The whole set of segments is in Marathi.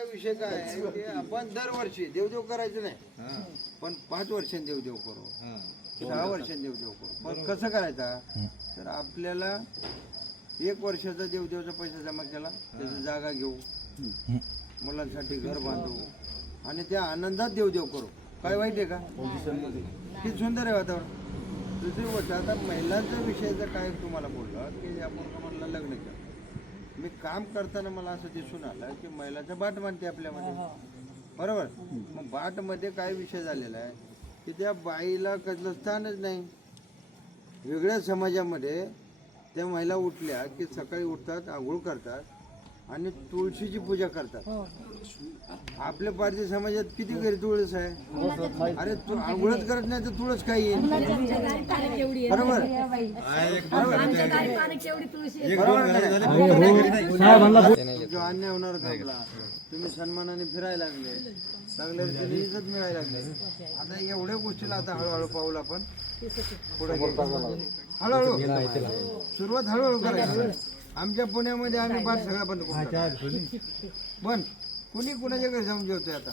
त्याचा विषय काय आहे की आपण दरवर्षी देवदेव करायचं नाही. पण पाच वर्षांनी देवदेव करू. सहा वर्षांनी देवदेव करू. पण कसं करायचा? तर आपल्याला एक वर्षाचा देवदेवचा पैसा जमा केला त्याची जागा घेऊ मुलांसाठी घर बांधू आणि त्या आनंदात देवदेव करू. काय वाईट आहे का? किती सुंदर आहे वातावरण. दुसरी गोष्ट आता महिलांच्या विषयाचं काय तुम्हाला बोललं की आपण म्हणलं मी काम करताना मला असं दिसून आलं की महिलाचं बाट मानते आपल्यामध्ये. बरोबर? मग बाटमध्ये काय विषय झालेला आहे? की त्या बाईला कसलं स्थानच नाही. वेगळ्या समाजामध्ये त्या महिला उठल्या की सकाळी उठतात आंघोळ करतात. आणि तुळशीची पूजा करतात. आपल्या भारतीय समाजात किती घरी तुळस आहे? अरे तू आंघोळच करत नाही तर तुळस काय येईल बरोबर? अन्याय होणार आपला तुम्ही सन्मानाने फिरायला लागले. लागले तरी इज्जत मिळायला लागले. आता एवढ्या गोष्टीला आता हळूहळू पाऊल आपण पुढे हळूहळू. सुरुवात हळूहळू करायची. आमच्या पुण्यामध्ये आम्ही पाठ सगळं बंद. पण कुणी कुणाच्या घरी जाऊन जेवतोय आता?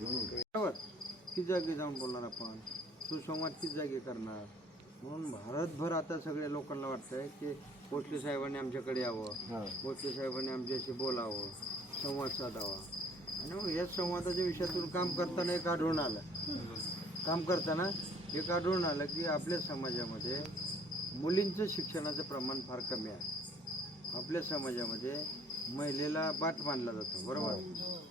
बरोबर. किती जागी जाऊन बोलणार आपण? सुसंवाद किती जागी करणार? म्हणून भारतभर आता सगळ्या लोकांना वाटतंय की भोसले साहेबांनी आमच्याकडे यावं. भोसले साहेबांनी आमच्याशी बोलावं. संवाद साधावा. आणि मग या संवादाच्या विषयातून काम करताना एक आढळून आलं. काम करताना एक आढळून आलं की आपल्या समाजामध्ये मुलींचं शिक्षणाचं प्रमाण फार कमी आहे. आपल्या समाजामध्ये महिलेला बाट मानला जातो बरोबर?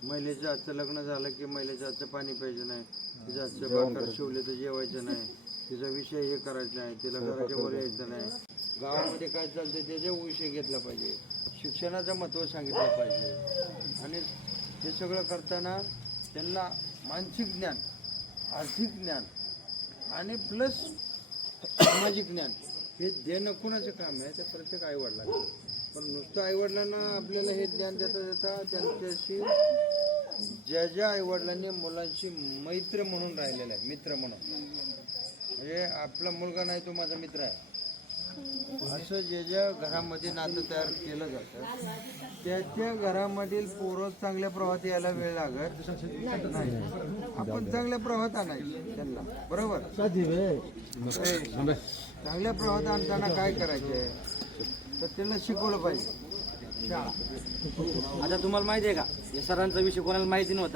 महिलेचं आजचं लग्न झालं की महिलेचं आजचं पाणी प्यायचं नाही तिचं आजचं भाकर शिवले तर जेवायचं नाही तिचा विषय हे करायचं नाही तिला घराच्या वर यायचं नाही. गावामध्ये काय चालतंय त्याचा विषय घेतला पाहिजे. शिक्षणाचं महत्त्व सांगितलं पाहिजे. आणि हे सगळं करताना त्यांना मानसिक ज्ञान आर्थिक ज्ञान आणि प्लस सामाजिक ज्ञान हे देणं कुणाचं काम आहे? ते प्रत्येक आईवडिलांचं. पण नुसतं आईवडिलांना आपल्याला हे ज्ञान देता देता त्यांच्याशी ज्या ज्या आईवडिलांनी मुलांशी मैत्र म्हणून राहिलेला आहे मित्र म्हणून. म्हणजे आपला मुलगा नाही तो माझा मित्र आहे. असं जे ज्या घरामध्ये नातं तयार केलं जातं त्या त्या घरामधील पोरं चांगल्या प्रवाहात यायला वेळ लागत नाही. आपण चांगल्या प्रवाहात आणायचं त्यांना बरोबर? चांगल्या प्रवाहात आणताना काय करायचंय? तर त्यांना शिकवलं पाहिजे. शाळा आता तुम्हाला माहिती आहे का? या सरांचा विषय कोणाला माहिती नव्हता?